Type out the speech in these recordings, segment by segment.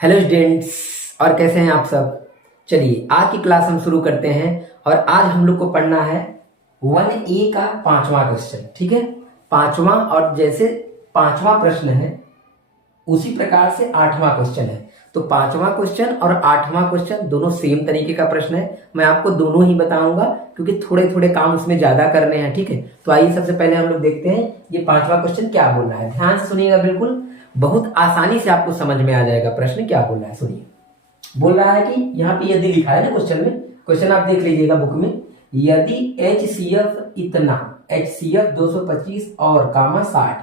Hello students, और कैसे हैं आप सब। चलिए आज की क्लास हम शुरू करते हैं। और आज हम लोग को पढ़ना है 1A का 5वां क्वेश्चन। ठीक है, 5वां। और जैसे 5वां प्रश्न है उसी प्रकार से 8वां क्वेश्चन है। तो 5वां क्वेश्चन और 8वां क्वेश्चन दोनों सेम तरीके का प्रश्न है। मैं आपको दोनों ही बताऊंगा क्योंकि थोड़े थोड़े काम उसमें ज्यादा करने हैं। ठीक है, तो आइए सबसे पहले हम लोग देखते हैं ये 5वां क्वेश्चन क्या बोल रहा है। ध्यान से सुनिएगा, बिल्कुल बहुत आसानी से आपको समझ में आ जाएगा प्रश्न क्या बोल रहा है। सुनिए, बोल रहा है कि यहाँ पे यदि लिखा है ना क्वेश्चन में, क्वेश्चन आप देख लीजिएगा बुक में। यदि HCF इतना, HCF 225 और कामा 60,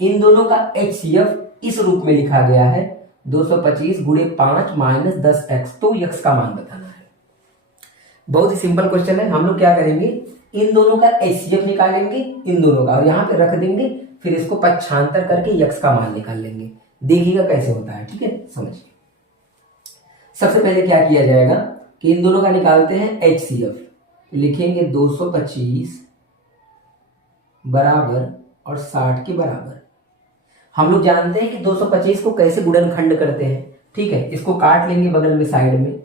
इन दोनों का HCF इस रूप में लिखा गया है 225 गुणे 5 माइनस 10x, तो x का मान बताना है। बहुत ही सिंपल क्वेश्चन है। हम लोग क्या करेंगे, इन दोनों का HCF निकालेंगे, इन दोनों का, और यहाँ पे रख देंगे, फिर इसको पक्षांतर करके x का मान निकाल लेंगे। देखिएगा कैसे होता है। ठीक है, समझिए। सबसे पहले क्या किया जाएगा कि इन दोनों का निकालते हैं HCF। लिखेंगे 225 बराबर और 60 के बराबर। हम लोग जानते हैं कि 225 को कैसे गुणनखंड करते हैं। ठीक है, इसको काट लेंगे बगल में साइड में।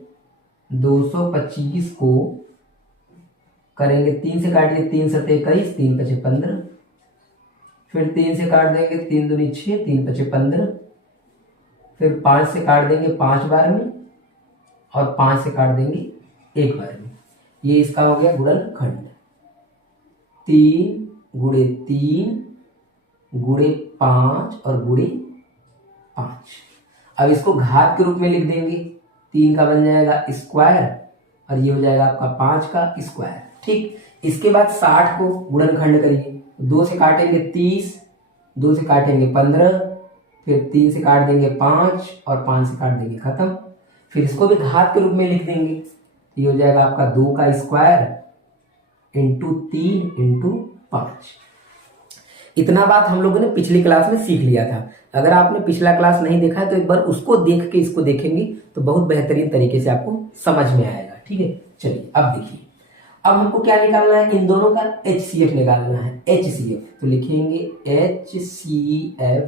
225 को करेंगे 3 से काटिए, 3 सते 21, 3 पचे 15, फिर 3 से काट देंगे, 3 दूनी 6, 3 पचे 15, फिर 5 से काट देंगे 5 बार में, और 5 से काट देंगे 1 बार में। ये इसका हो गया गुणनखंड। 3 गुणे 3 गुणे 5 और गुणे 5। अब इसको घात के रूप में लिख देंगे। 3 का बन जाएगा स्क्वायर और ये हो जाएगा आपका 5 का स्क्वायर। ठीक, इसके बाद 60 को गुणनखंड करिए। 2 से काटेंगे 30, 2 से काटेंगे 15, फिर 3 से काट देंगे 5 और 5 से काट देंगे, खत्म। फिर इसको भी घात के रूप में लिख देंगे। तो ये हो जाएगा आपका 2 का स्क्वायर इंटू 3 इंटू 5। इतना बात हम लोगों ने पिछली क्लास में सीख लिया था। अगर आपने पिछला क्लास नहीं देखा है तो एक बार उसको देख के इसको देखेंगे तो बहुत बेहतरीन तरीके से आपको समझ में आएगा। ठीक है, चलिए अब देखिए। अब हमको क्या निकालना है, इन दोनों का HCF निकालना है। HCF तो लिखेंगे HCF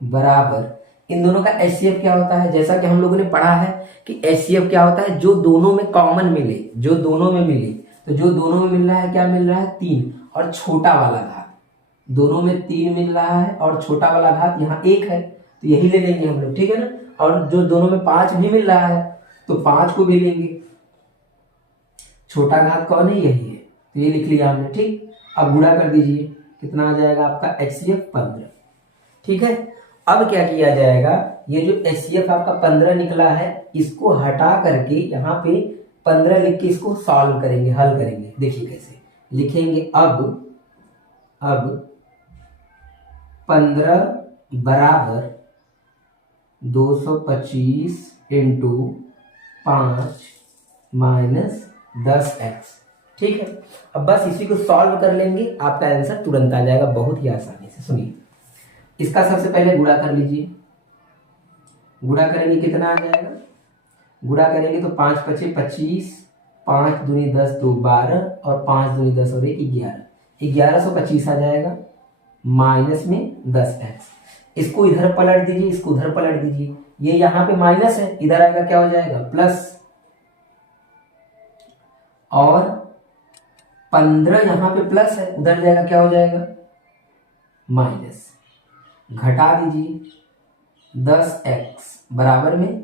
बराबर, इन दोनों का HCF क्या होता है, जैसा कि हम लोगों ने पढ़ा है कि HCF क्या होता है, जो दोनों में कॉमन मिले, जो दोनों में मिले। तो जो दोनों में मिल रहा है, क्या मिल रहा है, 3 और छोटा वाला घात। दोनों में 3 मिल रहा है और छोटा वाला घात यहाँ 1 है, तो यही ले लेंगे हम लोग। ठीक है ना, और जो दोनों में 5 भी मिल रहा है तो 5 को भी लेंगे। छोटा घात कौन है, यही है, तो ये लिख लिया हमने। ठीक, अब गुणा कर दीजिए, कितना आ जाएगा आपका HCF 15। ठीक है, अब क्या किया जाएगा, ये जो HCF आपका 15 निकला है, इसको हटा करके यहाँ पे 15 लिख के इसको सॉल्व करेंगे, हल करेंगे। देखिए कैसे लिखेंगे। अब 15 बराबर 225 इंटू 5 माइनस 10x। ठीक है, अब बस इसी को सॉल्व कर लेंगे, आपका आंसर तुरंत आ जाएगा बहुत ही आसानी से। सुनिए, इसका सबसे पहले गुणा कर लीजिए। गुणा करेंगे कितना आ जाएगा, गुणा करेंगे तो 5 पचे 25, 5 दूनी 10, 2 12, और 5 दूनी 10 और 1 11, 1125 आ जाएगा, माइनस में 10x। इसको इधर पलट दीजिए, इसको उधर पलट दीजिए। ये यहाँ पे माइनस है, इधर आएगा क्या हो जाएगा, प्लस, और 15 यहाँ पे प्लस है, उधर जाएगा क्या हो जाएगा, माइनस। घटा दीजिए 10x बराबर में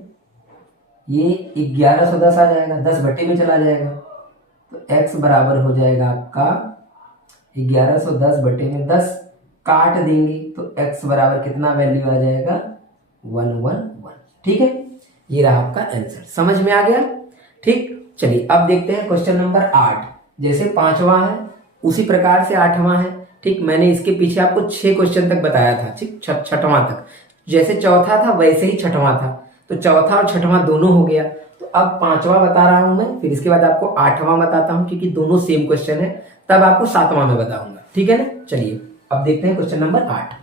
ये 1110 आ जाएगा, 10 बटे में चला जाएगा, तो x बराबर हो जाएगा आपका 1110 बटे में 10। काट देंगे तो x बराबर कितना वैल्यू आ जाएगा, 111। ठीक है, ये रहा आपका आंसर। समझ में आ गया। ठीक, चलिए अब देखते हैं क्वेश्चन नंबर 8। जैसे 5वां है उसी प्रकार से 8वां है। ठीक, मैंने इसके पीछे आपको 6 क्वेश्चन तक बताया था। ठीक, 6वां तक, जैसे चौथा था वैसे ही 6वां था। तो चौथा और 6वां दोनों हो गया। तो अब 5वां बता रहा हूं मैं, फिर इसके बाद आपको 8वां बताता हूं, क्योंकि दोनों सेम क्वेश्चन है। तब आपको 7वां में बताऊंगा। ठीक है ना, चलिए अब देखते हैं क्वेश्चन नंबर 8।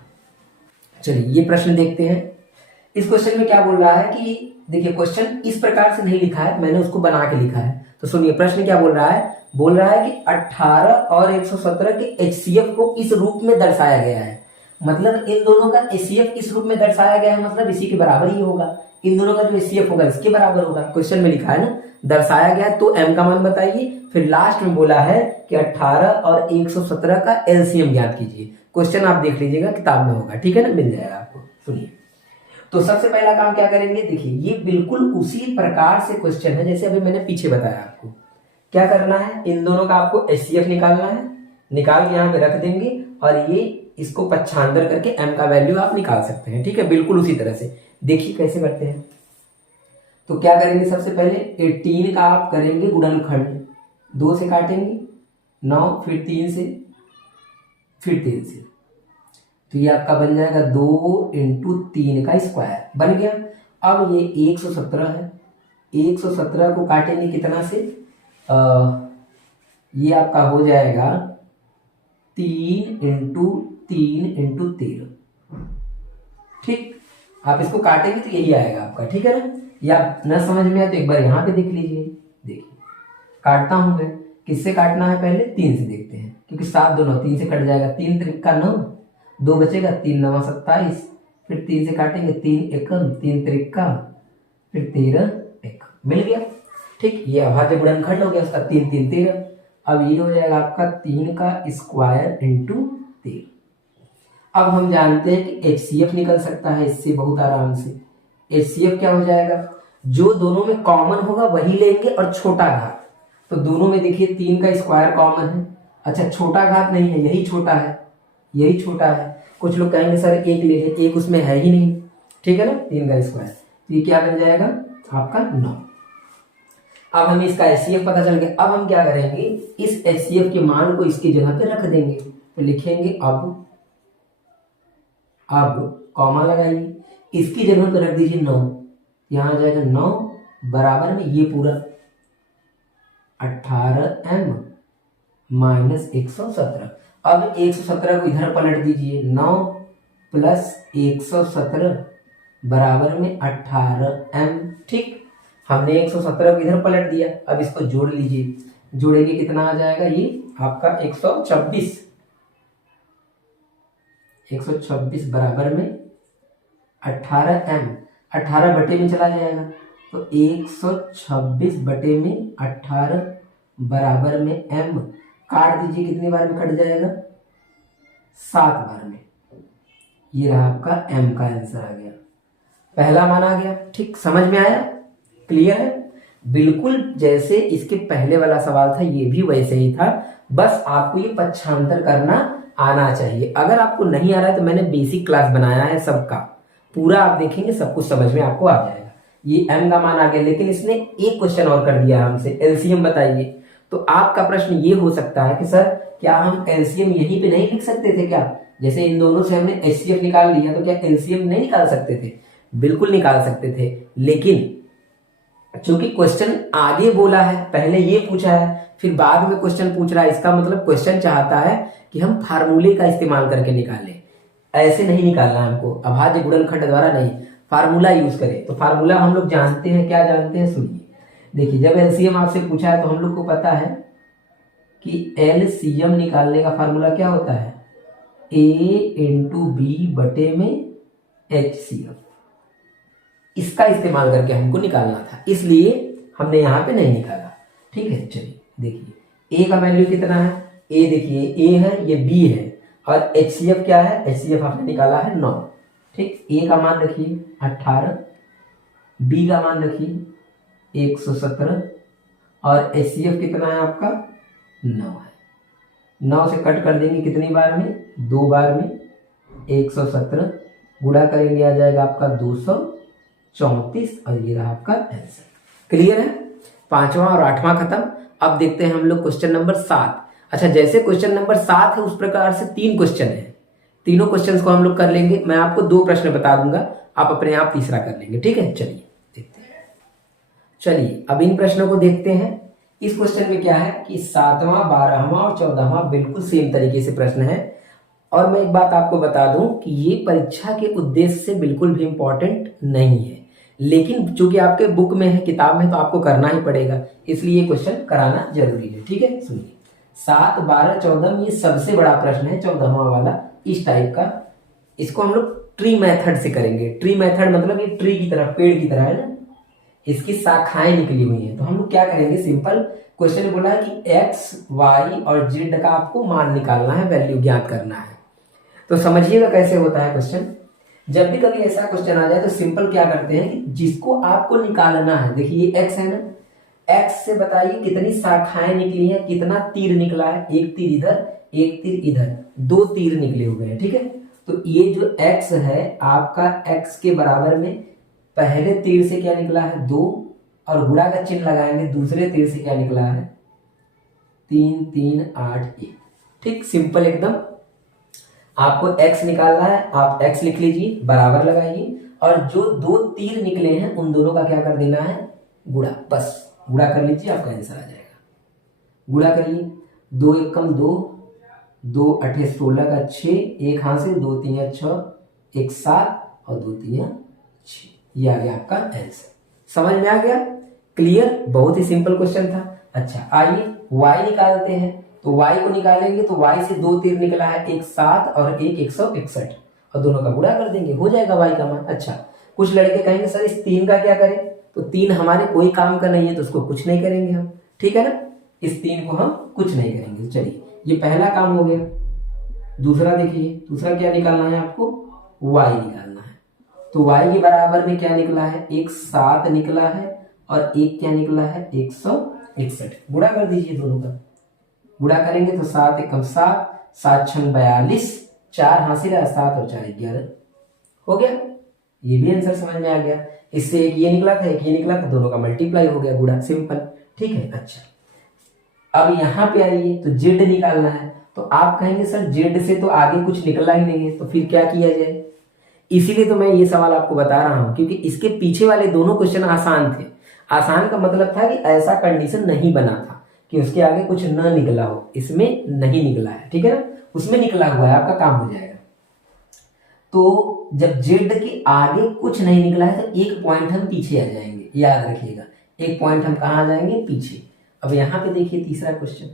चलिए ये प्रश्न देखते हैं। इस क्वेश्चन में क्या बोल रहा है कि देखिए, क्वेश्चन इस प्रकार से नहीं लिखा है, मैंने उसको बना के लिखा है। तो सुनिए प्रश्न क्या बोल रहा है, बोल रहा है कि 18 और 117 के HCF को इस रूप में दर्शाया गया है। मतलब इन दोनों का HCF इस रूप में दर्शाया गया है, मतलब इसी के बराबर ही होगा। इन दोनों का जो एचसीएफ होगा इसके बराबर होगा। क्वेश्चन में लिखा है ना, दर्शाया गया है, तो एम का मान बताइए। फिर लास्ट में बोला है कि 18 और 117 का एलसीएम ज्ञात कीजिए। क्वेश्चन आप देख लीजिएगा, किताब में होगा, ठीक है ना, मिल जाएगा आपको। सुनिए, तो सबसे पहला काम क्या करेंगे, देखिए ये बिल्कुल उसी प्रकार से क्वेश्चन है जैसे अभी मैंने पीछे बताया आपको। क्या करना है, इन दोनों का आपको एचसीएफ निकालना है, निकाल के यहाँ पे रख देंगे और ये इसको पक्षांतर करके एम का वैल्यू आप निकाल सकते हैं, ठीक है, बिल्कुल उसी तरह से। देखिए कैसे करते हैं। तो क्या करेंगे, सबसे पहले 18 का आप करेंगे गुणनखंड, 2 से काटेंगे 9, फिर 3 से, फिर 3 से, तो ये आपका बन जाएगा 2 × 3 का स्क्वायर बन गया। अब ये 117 है, 117 को काटेंगे कितना से, ये आपका हो जाएगा 3 × 3 × 13, ठीक। आप इसको काटेंगे तो यही आएगा आपका, ठीक है ना। या न समझ में आए तो एक बार यहाँ पे देख लीजिए। देखिए काटता हूं मैं, किससे काटना है, पहले 3 से देखते हैं, क्योंकि 7 2 9, 3 से कट जाएगा, 3 त्रिक 9, 2 बचेगा, 3 9 27, फिर 3 से काटेंगे, 3 एकम, 3 त्रिक, फिर 13 1, मिल गया, ठीक। ये अभाज्य गुणनखंड हो गया उसका, 3 3 13। अब ये हो जाएगा आपका 3 का स्क्वायर × 13। अब हम जानते हैं कि एचसीएफ निकल सकता है इससे बहुत आराम से। एचसीएफ क्या हो जाएगा, जो दोनों में कॉमन होगा वही लेंगे और छोटा घात। तो दोनों में देखिए 3 का स्क्वायर कॉमन है, अच्छा छोटा घात नहीं है, यही छोटा है, यही छोटा है। कुछ लोग कहेंगे सर 1 ले लें, 1 उसमें है ही नहीं, ठीक है ना, 3 का स्क्वायर, तो ये क्या बन जाएगा आपका 9। अब हमें इसका एचसीएफ पता चल गया। अब हम क्या करेंगे, इस एचसीएफ के मान को इसकी जगह पे रख देंगे, तो लिखेंगे अब कॉमा लगाइए, इसकी जगह पे रख दीजिए 9, यहां आ जाएगा 9 बराबर में ये पूरा 18m - 117। अब 117 को इधर पलट दीजिए, 9 + 117 बराबर में 18m, ठीक। हमने 117 को इधर पलट दिया, अब इसको जोड़ लीजिए, जोड़ेंगे कितना आ जाएगा, ये आपका 126 बराबर में 18m, 18 बटे में चला जाएगा, तो 126 बटे में 18 बराबर में m, काट दीजिए, कितनी बार में कट जाएगा, 7 बार में। ये रहा आपका m का आंसर आ गया, पहला मान आ गया, ठीक। समझ में आया, क्लियर है, बिल्कुल जैसे इसके पहले वाला सवाल था ये भी वैसे ही था, बस आपको ये पक्षांतर करना आना चाहिए। अगर आपको नहीं आ रहा है तो मैंने बेसिक क्लास बनाया है सबका, पूरा आप देखेंगे सब कुछ समझ में आपको आ जाएगा। ये m का मान आ गया, लेकिन इसने एक क्वेश्चन और कर दिया हमसे, एलसीएम बताइए। तो आपका प्रश्न ये हो सकता है कि सर क्या हम एलसीएम यहीं पे नहीं लिख सकते थे क्या, जैसे इन दोनों से हमने एचसीएफ निकाल लिया तो क्या एलसीएम नहीं निकाल सकते थे, बिल्कुल निकाल सकते थे, लेकिन चूंकि क्वेश्चन आगे बोला है, पहले ये पूछा है फिर बाद में क्वेश्चन पूछ रहा है, इसका मतलब क्वेश्चन चाहता है कि हम फार्मूले का इस्तेमाल करके निकालें, ऐसे नहीं निकालना है हमको, अभाज्य गुणनखंड द्वारा नहीं, फार्मूला यूज करें। तो फार्मूला हम लोग जानते हैं, क्या जानते हैं, सुनिए। देखिए जब एलसीएम आपसे पूछा है तो हम लोग को पता है कि एलसीएम निकालने का फार्मूला क्या होता है, a × b बटे में एचसीएफ, इसका इस्तेमाल करके हमको निकालना था, इसलिए हमने यहाँ पे नहीं निकाला, ठीक है। चलिए देखिए a का वैल्यू कितना है, a देखिए a है, ये b है, और HCF क्या है, HCF आपने निकाला है 9, ठीक। a का मान रखिए 18, b का मान रखिए 117, और HCF कितना है आपका 9 है। 9 से कट कर देंगे कितनी बार में, 2 बार में, 117 गुणा करेंगे आ जाएगा आपका 234, और ये रहा आपका आंसर। क्लियर है, 5वां और 8वां खत्म। अब देखते हैं हम लोग क्वेश्चन नंबर 7। अच्छा, जैसे क्वेश्चन नंबर 7 है उस प्रकार से 3 क्वेश्चन है, तीनों क्वेश्चंस को हम लोग कर लेंगे। मैं आपको 2 प्रश्न बता दूंगा, आप अपने आप तीसरा कर लेंगे, ठीक है। चलिए देखते हैं, चलिए अब इन प्रश्नों को देखते हैं। इस क्वेश्चन में क्या है कि 7वां 12वां और 14वां बिल्कुल सेम तरीके से प्रश्न है, और मैं एक बात आपको बता दूं कि ये परीक्षा के उद्देश्य से बिल्कुल भी इंपॉर्टेंट नहीं है, लेकिन चूंकि आपके बुक में है, किताब में, तो आपको करना ही पड़ेगा, इसलिए ये क्वेश्चन कराना जरूरी है, ठीक है। सुनिए 7 12 14 ये सबसे बड़ा प्रश्न है, 14वां वाला इस टाइप का, इसको हम लोग ट्री मेथड से करेंगे। ट्री मेथड मतलब ये ट्री की तरह, पेड़ की तरह है ना, इसकी शाखाएं निकली हुई हैं। तो हम लोग क्या करेंगे, सिंपल क्वेश्चन बोला है कि एक्स वाई और जेड का आपको मान निकालना है, वैल्यू ज्ञात करना है। तो समझिएगा कैसे होता है क्वेश्चन। जब भी कभी ऐसा क्वेश्चन आ जाए तो सिंपल क्या करते हैं कि जिसको आपको निकालना है, देखिए एक्स है ना, एक्स से बताइए कितनी शाखाएं निकली है, कितना तीर निकला है, एक तीर इधर एक तीर इधर, दो तीर निकले हुए हैं, ठीक है। तो ये जो एक्स है आपका, एक्स के बराबर में पहले तीर से क्या निकला है 2, और गुणा का चिन्ह लगाएंगे, दूसरे तीर से क्या निकला है 3 3 8 1। ठीक, सिंपल एकदम। आपको x निकालना है, आप x लिख लीजिए, बराबर लगाइए, और जो दो तीर निकले हैं उन दोनों का क्या कर देना है, गुणा। बस गुणा कर लीजिए, आपका आंसर आ जाएगा। गुणा करिए, 2 एकम 2, 2 8 16 का 6, एक हाथ से 2 3 6, 1 7 और 2 3 6। ये आ गया आपका आंसर। समझ में आ गया, क्लियर। बहुत ही सिंपल क्वेश्चन था। अच्छा आइए y निकालते हैं। तो y को निकालेंगे तो y से दो तीर निकला है, एक 7 और एक 161, और दोनों का गुणा कर देंगे, हो जाएगा y का मान। अच्छा, कुछ लड़के कहेंगे सर इस 3 का क्या करें, तो 3 हमारे कोई काम का नहीं है तो उसको कुछ नहीं करेंगे हम, ठीक है ना, इस 3 को हम कुछ नहीं करेंगे। चलिए ये पहला काम हो गया। दूसरा देखिए, दूसरा क्या निकालना है आपको, y निकालना है। तो y के बराबर में क्या निकला है, एक 7 निकला है और एक क्या निकला है 161। गुणा कर दीजिए दोनों का, गुणा करेंगे तो 7 एकम 7, 7 छंग 42, 4 हासिल है, 7 और 4 11, हो गया। ये भी आंसर समझ में आ गया। इससे एक ये निकला था, एक ये निकला था, दोनों का मल्टीप्लाई हो गया, गुणा, सिंपल, ठीक है। अच्छा अब यहाँ पे आइए, तो जेड निकालना है। तो आप कहेंगे सर जेड से तो आगे कुछ निकला ही नहीं है, तो फिर क्या किया जाए। इसीलिए तो मैं ये सवाल आपको बता रहा हूं, क्योंकि इसके पीछे वाले दोनों क्वेश्चन आसान थे। आसान का मतलब था कि ऐसा कंडीशन नहीं बना था कि उसके आगे कुछ न निकला हो, इसमें नहीं निकला है, ठीक है ना, उसमें निकला हुआ है, आपका काम हो जाएगा। तो जब जेड के आगे कुछ नहीं निकला है तो एक पॉइंट हम पीछे आ जाएंगे, याद रखिएगा, एक पॉइंट हम कहां आ जाएंगे, पीछे। अब यहां पे देखिए तीसरा क्वेश्चन,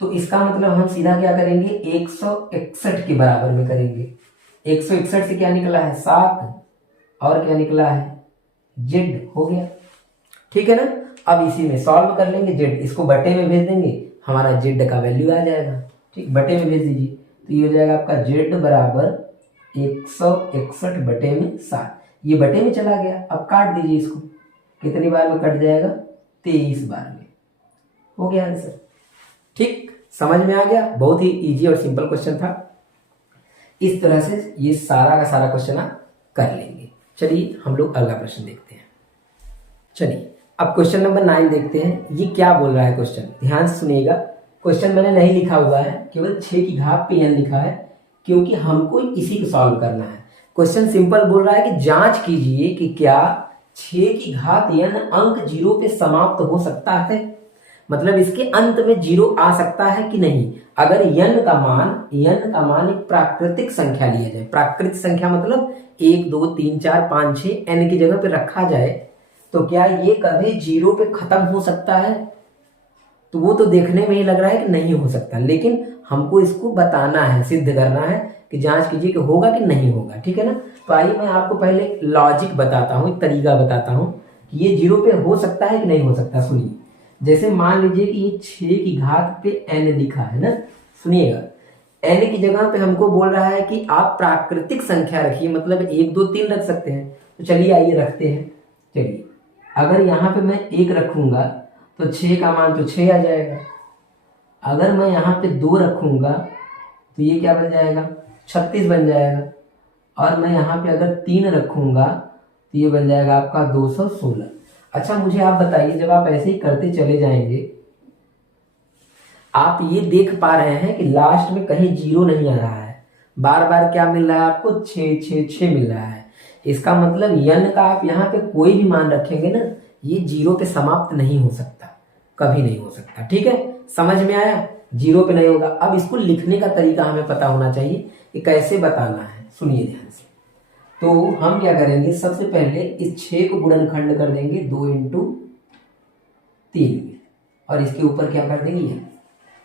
तो इसका मतलब हम सीधा क्या करेंगे, 161 के बराबर में करेंगे। 161 से क्या निकला है 7, और क्या निकला है जेड, हो गया, ठीक है ना। अब इसी में सॉल्व कर लेंगे, जेड इसको बटे में भेज देंगे, हमारा जेड का वैल्यू आ जाएगा। ठीक, बटे में भेज दीजिए, तो ये हो जाएगा आपका जेड बराबर 161 बटे में 7। ये बटे में चला गया, अब काट दीजिए इसको, कितनी बार में कट जाएगा, 23 बार में, हो गया आंसर। ठीक, समझ में आ गया, बहुत ही इजी और सिंपल क्वेश्चन था। इस तरह से ये सारा का सारा क्वेश्चन आप कर लेंगे। चलिए हम लोग अगला प्रश्न देखते हैं। चलिए अब क्वेश्चन नंबर 9 देखते हैं। ये क्या बोल रहा है क्वेश्चन, ध्यान से सुनिएगा। क्वेश्चन मैंने नहीं लिखा हुआ है, केवल 6 की घात पे n लिखा है, क्योंकि हमको इसी को सॉल्व करना है। क्वेश्चन सिंपल बोल रहा है कि जांच कीजिए कि क्या 6 की घात n अंक 0 पे समाप्त हो सकता है, मतलब इसके अंत में 0 आ सकता है कि नहीं। अगर n का मान एक प्राकृतिक संख्या लिया जाए, प्राकृतिक संख्या मतलब 1 2 3 4 5 6 n की जगह पे रखा जाए, तो क्या ये कभी 0 पे खत्म हो सकता है। तो वो तो देखने में ही लग रहा है कि नहीं हो सकता, लेकिन हमको इसको बताना है, सिद्ध करना है कि जांच कीजिए कि होगा कि नहीं होगा, ठीक है ना। तो आइए मैं आपको पहले लॉजिक बताता हूँ, एक तरीका बताता हूँ कि ये 0 पे हो सकता है कि नहीं हो सकता। सुनिए, जैसे मान लीजिए कि ये 6 की घात पे n लिखा है ना, सुनिएगा, n की जगह पे हमको बोल रहा है कि आप प्राकृतिक संख्या रखिए, मतलब 1 2 3 रख सकते हैं। तो चलिए आइए रखते हैं। चलिए अगर यहाँ पे मैं 1 रखूंगा तो 6 का मान तो 6 आ जाएगा। अगर मैं यहाँ पे 2 रखूंगा तो ये क्या बन जाएगा 36 बन जाएगा। और मैं यहाँ पे अगर 3 रखूंगा तो ये बन जाएगा आपका 216। अच्छा मुझे आप बताइए, जब आप ऐसे ही करते चले जाएंगे, आप ये देख पा रहे हैं कि लास्ट में कहीं 0 नहीं आ रहा है, बार बार क्या मिल रहा है आपको 6 6 6 मिल रहा है। इसका मतलब n का आप यहाँ पे कोई भी मान रखेंगे ना, ये 0 पे समाप्त नहीं हो सकता, कभी नहीं हो सकता, ठीक है, समझ में आया, 0 पे नहीं होगा। अब इसको लिखने का तरीका हमें पता होना चाहिए कि कैसे बताना है, सुनिए ध्यान से। तो हम क्या करेंगे, सबसे पहले इस 6 को गुणनखंड कर देंगे 2 × 3 में, और इसके ऊपर क्या कर देंगे, ये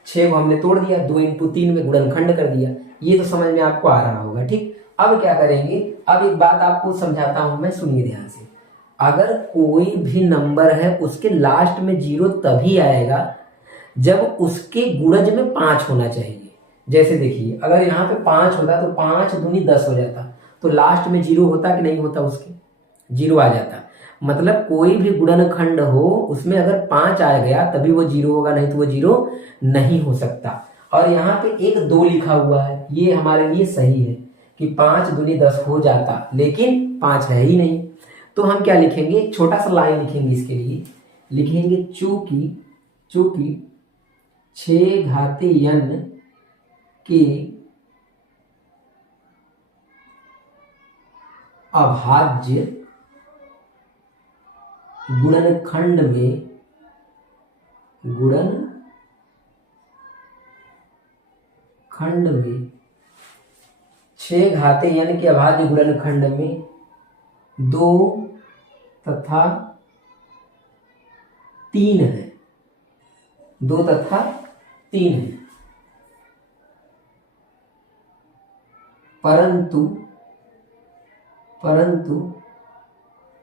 6 को हमने तोड़ दिया, 2 × 3 में गुणनखंड कर दिया। ये तो समझ में आपको आ रहा होगा, ठीक। अब क्या करेंगे, अब एक बात आपको समझाता हूं मैं, सुनिए ध्यान से। अगर कोई भी नंबर है उसके लास्ट में 0 तभी आएगा जब उसके गुणज में 5 होना चाहिए। जैसे देखिए, अगर यहाँ पे 5 होता तो 5 दूनी 10 हो जाता, तो लास्ट में 0 होता कि नहीं होता, उसके 0 आ जाता। मतलब कोई भी गुणनखंड हो उसमें अगर 5 आ गया तभी वो 0 होगा, नहीं तो वो 0 नहीं हो सकता। और यहाँ पे एक 2 लिखा हुआ है, ये हमारे लिए सही है कि 5 दूनी 10 हो जाता, लेकिन 5 है ही नहीं। तो हम क्या लिखेंगे, एक छोटा सा लाइन लिखेंगे इसके लिए, लिखेंगे चूंकि 6 घाते n के अभाज्य गुणनखंड में 6 घाते n के अभाज्य गुणनखंड में 2 तथा 3 है, 2 तथा 3 है, परंतु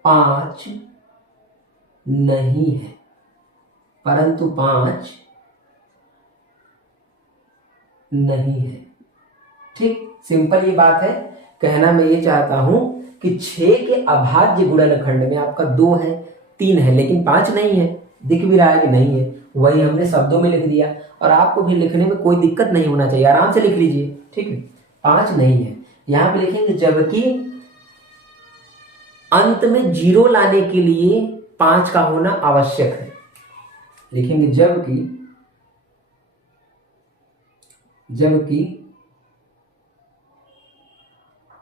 5 नहीं है, परंतु 5 नहीं है। ठीक, सिंपल ये बात है। कहना मैं ये चाहता हूं कि 6 के अभाज्य गुणनखंड में आपका 2 है, 3 है, लेकिन 5 नहीं है। दिख भी रहा है कि नहीं है, वही हमने शब्दों में लिख दिया। और आपको भी लिखने में कोई दिक्कत नहीं होना चाहिए, आराम से लिख लीजिए। ठीक है, 5 नहीं है। यहां पे लिखेंगे जबकि अंत में 0 लाने के लिए 5 का होना आवश्यक है। लिखेंगे जबकि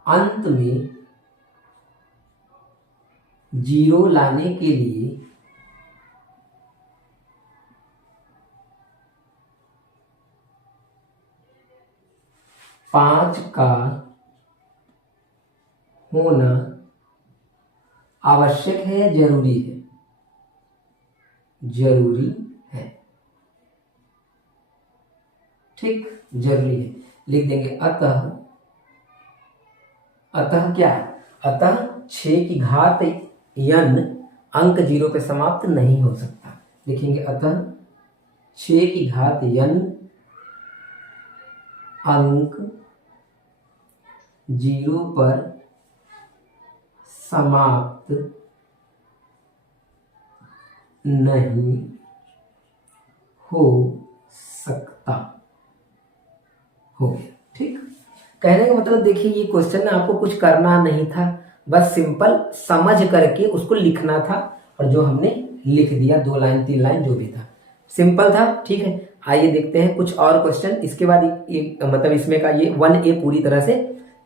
अंत में 0 लाने के लिए 5 का होना आवश्यक है, जरूरी है, जरूरी है। ठीक, जरूरी है लिख देंगे। अतः क्या है, अतः 6 की घात n अंक 0 पे समाप्त नहीं हो सकता। लिखेंगे अतः 6 की घात n अंक 0 पर समाप्त नहीं हो सकता। हो गया। ठीक, कहने का मतलब देखिए, ये क्वेश्चन में आपको कुछ करना नहीं था, बस सिंपल समझ करके उसको लिखना था, और जो हमने लिख दिया 2 लाइन 3 लाइन जो भी था, सिंपल था। ठीक है, आइए देखते हैं कुछ और क्वेश्चन। इसके बाद मतलब इसमें का ये 1A पूरी तरह से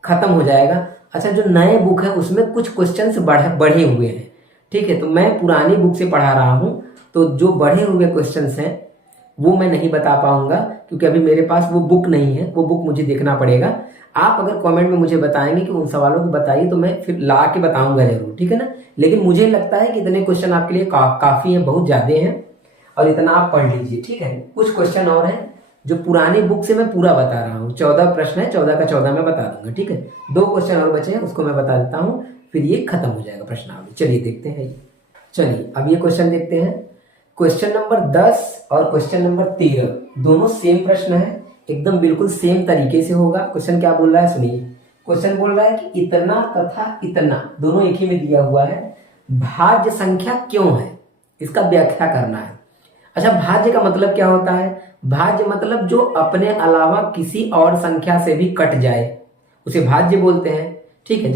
खत्म हो जाएगा। अच्छा, जो नए बुक है उसमें कुछ क्वेश्चन बढ़े हुए हैं। ठीक है, तो मैं पुरानी बुक से पढ़ा रहा हूं, तो जो बढ़े हुए क्वेश्चंस हैं वो मैं नहीं बता पाऊंगा, क्योंकि अभी मेरे पास वो बुक नहीं है, वो बुक मुझे देखना पड़ेगा। आप अगर कमेंट में मुझे बताएंगे कि उन सवालों को बताइए, तो मैं फिर ला के बताऊंगा जरूर। ठीक है ना, लेकिन मुझे लगता है कि इतने क्वेश्चन आपके लिए काफी हैं, बहुत ज्यादा हैं, और इतना आप पढ़ लीजिए। ठीक है, कुछ क्वेश्चन और हैं जो पुरानी बुक से मैं पूरा बता रहा हूँ। 14 प्रश्न है, 14 का 14 मैं बता दूंगा। ठीक है, 2 क्वेश्चन और बचे हैं, उसको मैं बता देता हूँ, फिर ये खत्म हो जाएगा प्रश्नावली। चलिए देखते हैं। चलिए अब ये क्वेश्चन देखते हैं। क्वेश्चन नंबर 10 और क्वेश्चन नंबर 13 दोनों सेम प्रश्न है, एकदम बिल्कुल सेम तरीके से होगा। क्वेश्चन क्या बोल रहा है, सुनिए। क्वेश्चन बोल रहा है कि इतना तथा इतना दोनों एक ही में दिया हुआ है, भाज्य संख्या क्यों है, इसका व्याख्या करना है। अच्छा, भाज्य का मतलब क्या होता है? भाज्य मतलब जो अपने अलावा किसी और संख्या से भी कट जाए, उसे भाज्य बोलते हैं। ठीक है,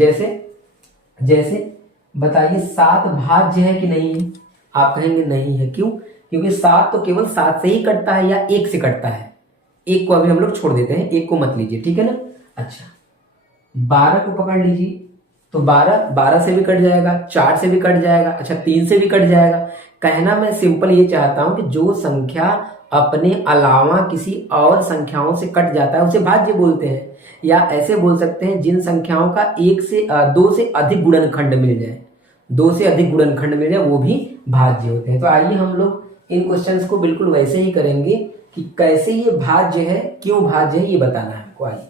जैसे बताइए 7 भाज्य है कि नहीं है? आप कहेंगे नहीं है, क्यों? क्योंकि 7 तो केवल 7 से ही कटता है या 1 से कटता है। 1 को अभी हम लोग छोड़ देते हैं, 1 को मत लीजिए, ठीक है ना। अच्छा, 12 को पकड़ लीजिए, तो 12 से भी कट जाएगा, 4 से भी कट जाएगा, अच्छा 3 से भी कट जाएगा। कहना मैं सिंपल ये चाहता हूं कि जो संख्या अपने अलावा किसी और संख्याओं से कट जाता है उसे भाज्य बोलते हैं, या ऐसे बोल सकते हैं जिन संख्याओं का 2 से अधिक गुणनखंड मिल जाए, 2 से अधिक गुणनखंड मिल जाए, वो भी भाज्य होते हैं। तो आइए हम लोग इन क्वेश्चंस को बिल्कुल वैसे ही करेंगे कि कैसे ये भाज्य है, क्यों भाज्य है, ये बताना है हमको। आइए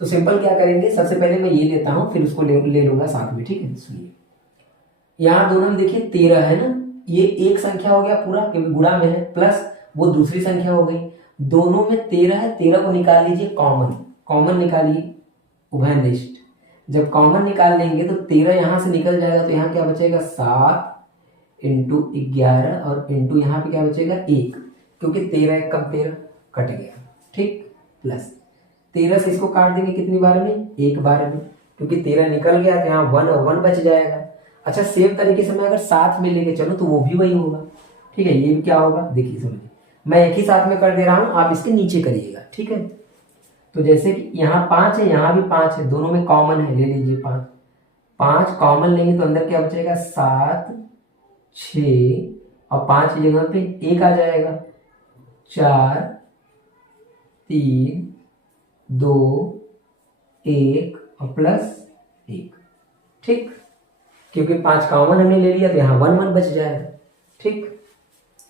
तो सिंपल क्या करेंगे, सबसे पहले मैं ये लेता हूँ, फिर उसको ले लूंगा साथ में, ठीक है। सुनिए, यहाँ दोनों में देखिए 13 है ना, ये एक संख्या हो गया पूरा क्योंकि गुणा में है, प्लस वो दूसरी संख्या हो गई। दोनों में 13 है, 13 को निकाल लीजिए कॉमन, कॉमन निकालिए उभयनिष्ठ। जब कॉमन निकाल लेंगे तो 13 यहाँ से निकल जाएगा, तो यहाँ क्या बचेगा 7 इंटू 11 और इंटू यहाँ पे क्या बचेगा 1, क्योंकि 13 एक कम 13 कट गया, ठीक। प्लस 13 से इसको काट देंगे कितनी बार में, एक बार में, क्योंकि 13 निकल गया तो यहाँ 1 और 1 बच जाएगा। अच्छा सेम तरीके से मैं अगर साथ में लेके चलूँ तो वो भी वही होगा, ठीक है। ये भी क्या होगा देखिए, समझिए, मैं एक ही साथ में कर दे रहा हूँ, आप इसके नीचे करिएगा, ठीक है। तो जैसे कि यहाँ 5 है, यहाँ भी 5 है, दोनों में कॉमन है, ले लीजिए 5, 5 कॉमन लेंगे तो अंदर क्या बचेगा 7 6 और 5 की जगह पे 1 आ जाएगा, 4 3 2 1 और प्लस 1, ठीक। क्योंकि 5 कॉमन हमने ले लिया तो यहाँ 1 1 बच जाएगा, ठीक।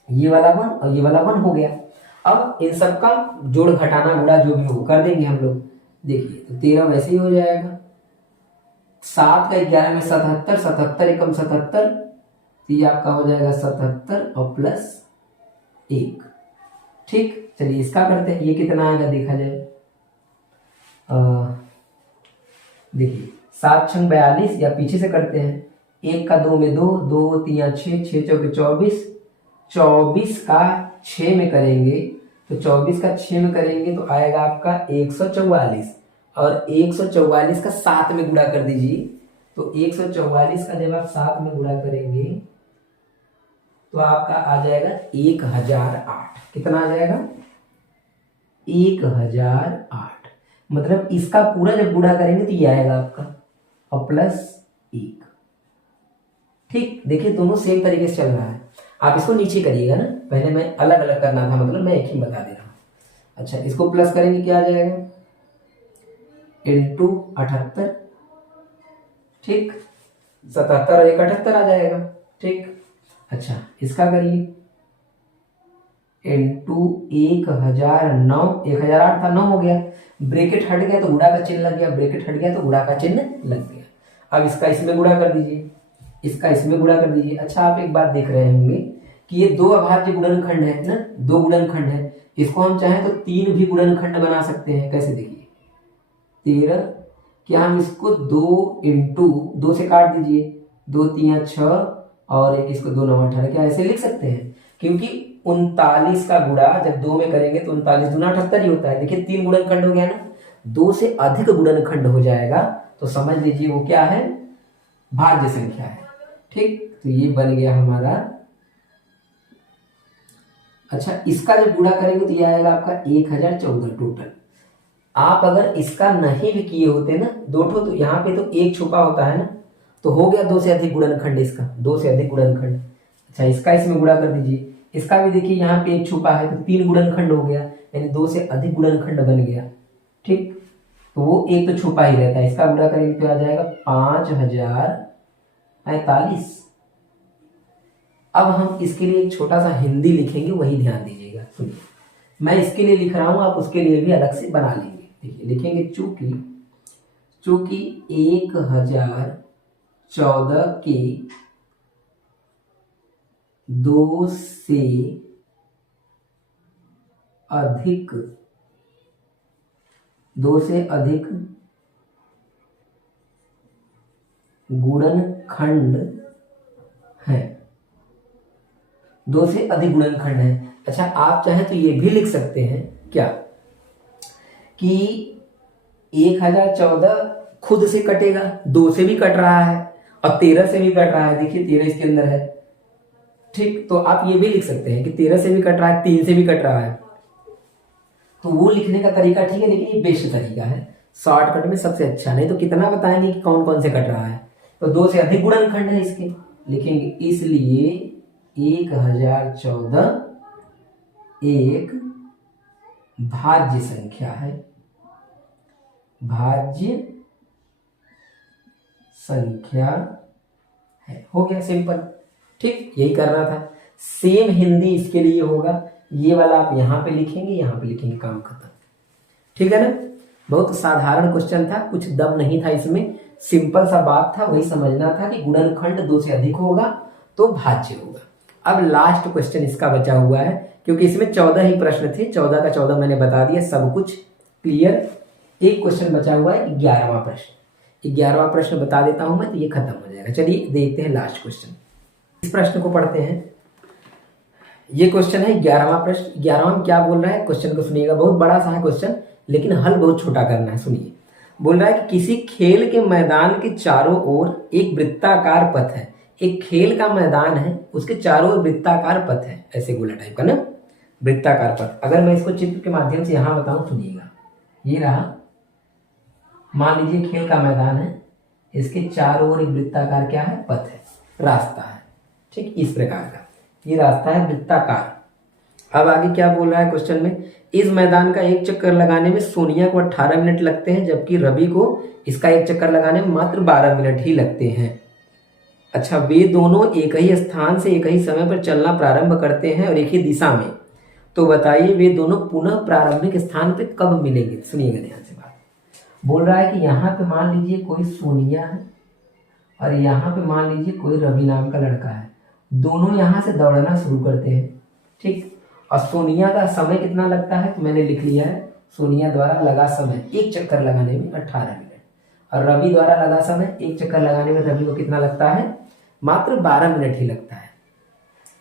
ये वाला 1 और ये वाला 1 हो गया। अब इन सब का जोड़ घटाना गुणा जो भी हो कर देंगे हम लोग। देखिए तो 13 वैसे ही हो जाएगा, 7 का 11 में 77, 77 एकम 77, तो ये आपका हो जाएगा 77 और प्लस 1, ठीक। चलिए इसका करते हैं, ये कितना आएगा देखा जाए। देखिए 7 छंग 42, या पीछे से करते हैं, 1 का 2 में 2, 2 3 6, 6 चौके 24, 24 का 6 में करेंगे तो 24 का 6 में करेंगे तो आएगा आपका 144, और 144 का 7 में गुणा कर दीजिए, तो 144 का जब आप 7 में गुणा करेंगे तो आपका आ जाएगा 1008। कितना आ जाएगा 1008, मतलब इसका पूरा जब गुणा करेंगे तो ये आएगा आपका और प्लस 1, ठीक। देखिए दोनों सेम तरीके से चल रहा है, आप इसको नीचे करिएगा ना, पहले मैं अलग अलग करना था, मतलब मैं एक ही बता दे रहा हूँ। अच्छा इसको प्लस करेंगे क्या आ जाएगा इंटू 78, ठीक, 77 और 1 78 आ जाएगा, ठीक। अच्छा इसका करिए इंटू 1009, 1008 था 9 हो गया, ब्रैकेट हट गया तो गुणा का चिन्ह लग गया, ब्रैकेट हट गया तो गुणा का चिन्ह लग गया। अब इसका इसमें गुणा कर दीजिए, इसका इसमें गुणा कर दीजिए। अच्छा आप एक बात देख रहे होंगे कि ये 2 अभाज्य गुणनखंड है ना, 2 गुणनखंड है, इसको हम चाहें तो 3 भी गुणनखंड बना सकते हैं। कैसे देखिए 13, क्या हम इसको 2 इंटू 2 से काट दीजिए, 2 3 6 और एक इसको 2 9 18, क्या ऐसे लिख सकते हैं, क्योंकि 39 का गुणा जब 2 में करेंगे तो 39 दूना 78 ही होता है। देखिए 3 गुणनखंड हो गया ना, 2 से अधिक गुणनखंड हो जाएगा तो समझ लीजिए वो क्या है, भाज्य संख्या है, ठीक। तो ये बन गया हमारा। अच्छा इसका जब गुणा करेंगे तो ये आएगा आपका 1014 टोटल। आप अगर इसका नहीं भी किए होते ना 2 ठो, तो यहाँ पे तो 1 छुपा होता है ना, तो हो गया 2 से अधिक गुणनखंड, इसका 2 से अधिक गुणनखंड। अच्छा इसका इसमें गुणा कर दीजिए, इसका भी देखिए यहाँ पे 1 छुपा है तो 3 गुणनखंड हो गया, यानी 2 से अधिक गुणनखंड बन गया, ठीक। तो वो 1 तो छुपा ही रहता है, इसका गुणा करेंगे तो आ जाएगा 5045। अब हम इसके लिए एक छोटा सा हिंदी लिखेंगे, वही ध्यान दीजिएगा। सुनिए मैं इसके लिए लिख रहा हूं, आप उसके लिए भी अलग से बना लेंगे। देखिए लिखेंगे चूंकि 1014 के 2 से अधिक गुणनखंड है, 2 से अधिक गुणनखंड है। अच्छा आप चाहे तो ये भी लिख सकते हैं क्या कि 1014 खुद से कटेगा, 2 से भी कट रहा है और 13 से भी कट रहा है। देखिए 13 इसके अंदर है, ठीक। तो आप ये भी लिख सकते हैं कि 13 से भी कट रहा है, 3 से भी कट रहा है, तो वो लिखने का तरीका ठीक है, लेकिन ये बेस्ट तरीका है, शॉर्टकट में सबसे अच्छा। नहीं तो कितना बताएंगे कि कौन कौन से कट रहा है। तो 2 से अधिक गुणनखंड है इसके, लिखेंगे इसलिए 1014 एक भाज्य संख्या है, भाज्य संख्या है। हो गया सिंपल, ठीक। यही करना था। सेम हिंदी इसके लिए होगा, ये वाला आप यहां पे लिखेंगे, यहां पे लिखेंगे, काम खत्म, ठीक है ना। बहुत साधारण क्वेश्चन था, कुछ दम नहीं था इसमें, सिंपल सा बात था, वही समझना था कि गुणनखंड 2 से अधिक होगा तो भाज्य होगा। अब लास्ट क्वेश्चन इसका बचा हुआ है, क्योंकि इसमें 14 ही प्रश्न थे, 14 का 14 मैंने बता दिया, सब कुछ क्लियर। एक क्वेश्चन बचा हुआ है 11वां प्रश्न। 11वां प्रश्न बता देता हूं मैं, तो ये खत्म हो जाएगा। चलिए देखते हैं लास्ट क्वेश्चन। इस प्रश्न को पढ़ते हैं। ये क्वेश्चन है 11वां प्रश्न। 11वां में क्या बोल रहा है, क्वेश्चन को सुनिएगा, बहुत बड़ा सा है क्वेश्चन, लेकिन हल बहुत छोटा करना है। सुनिए, बोल रहा है कि किसी खेल के मैदान के चारों ओर एक वृत्ताकार पथ है। एक खेल का मैदान है, उसके चारों ओर वृत्ताकार पथ है, ऐसे गोला टाइप का ना, वृत्ताकार पथ। अगर मैं इसको चित्र के माध्यम से यहां बताऊं, सुनिएगा, ये रहा, मान लीजिए खेल का मैदान है, इसके चारों ओर एक वृत्ताकार क्या है, पथ है, रास्ता है, ठीक, इस प्रकार का ये रास्ता है वृत्ताकार। अब आगे क्या बोल रहा है क्वेश्चन में, इस मैदान का एक चक्कर लगाने में सोनिया को 18 मिनट लगते हैं, जबकि रवि को इसका एक चक्कर लगाने में मात्र 12 मिनट ही लगते हैं। अच्छा, वे दोनों एक ही स्थान से एक ही समय पर चलना प्रारंभ करते हैं और एक ही दिशा में, तो बताइए वे दोनों पुनः प्रारंभिक स्थान पे कब मिलेंगे। सुनिएगा ध्यान से बात। बोल रहा है कि यहाँ पे मान लीजिए कोई सोनिया है और यहाँ पे मान लीजिए कोई रवि नाम का लड़का है, दोनों यहाँ से दौड़ना शुरू करते हैं, ठीक, और सोनिया का समय कितना लगता है, तो मैंने लिख लिया है, सोनिया द्वारा लगा समय एक चक्कर लगाने में 18 मिनट, और रवि द्वारा लगा समय एक चक्कर लगाने में रवि को कितना लगता है, मात्र 12 मिनट ही लगता है।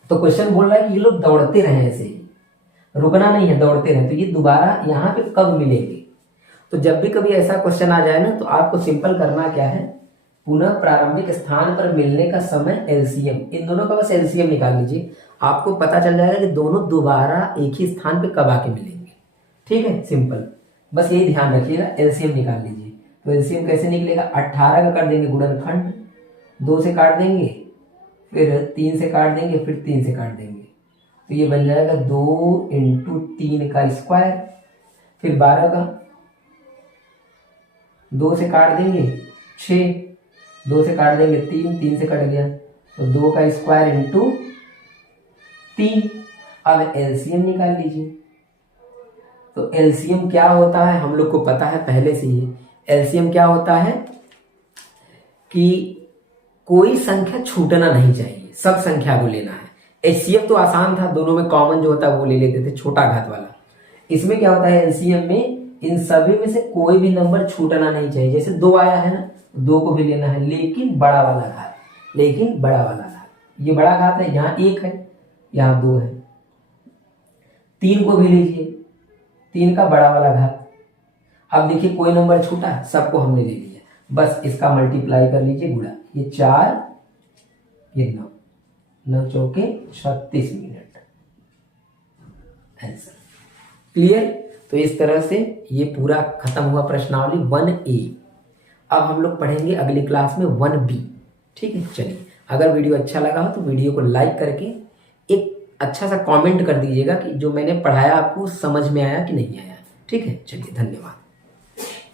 तो क्वेश्चन बोल रहा है कि ये लोग दौड़ते रहे, ऐसे ही रुकना नहीं है, दौड़ते रहे, तो ये दोबारा यहाँ पे कब मिलेंगे। तो जब भी कभी ऐसा क्वेश्चन आ जाए ना, तो आपको सिंपल करना क्या है, पुनः प्रारंभिक स्थान पर मिलने का समय एलसीएम, इन दोनों का बस एलसीएम निकाल लीजिए, आपको पता चल जाएगा कि दोनों दोबारा एक ही स्थान पे कब आके मिलेंगे। ठीक है, सिंपल, बस यही ध्यान रखिएगा, एलसीएम निकाल लीजिए। तो एलसीएम कैसे निकलेगा, 18 का कर देंगे गुणनखंड, 2 से काट देंगे, फिर 3 से काट देंगे, फिर 3 से काट देंगे, तो ये बन जाएगा 2 × 3 का स्क्वायर, फिर 12 का 2 से काट देंगे 6, 2 से काट देंगे 3, 3 से कट गया, तो 2 का स्क्वायर इंटू 3। अब एलसीएम निकाल लीजिए। तो एलसीएम क्या होता है, हम लोग को पता है पहले से ही। एलसीएम क्या होता है कि कोई संख्या छूटना नहीं चाहिए, सब संख्या को लेना है। एचसीएफ तो आसान था, दोनों में कॉमन जो होता है वो ले लेते थे, छोटा घात वाला। इसमें क्या होता है, एलसीएम में इन सभी में से कोई भी नंबर छूटना नहीं चाहिए। जैसे 2 आया है ना, 2 को भी लेना है, लेकिन बड़ा वाला घात, लेकिन बड़ा वाला घात, ये बड़ा घात है, यहाँ 1 है, यहाँ 2 है। 3 को भी लीजिए, 3 का बड़ा वाला घात। अब देखिए कोई नंबर छूटा, सबको हमने ले लिया, बस इसका मल्टीप्लाई कर लीजिए, गुणा, ये 4, ये 9, 9 चौके 36 मिनट, आंसर क्लियर। तो इस तरह से ये पूरा खत्म हुआ प्रश्नावली 1A। अब हम लोग पढ़ेंगे अगली क्लास में 1B। ठीक है, चलिए, अगर वीडियो अच्छा लगा हो तो वीडियो को लाइक करके एक अच्छा सा कमेंट कर दीजिएगा कि जो मैंने पढ़ाया आपको समझ में आया कि नहीं आया। ठीक है, चलिए, धन्यवाद।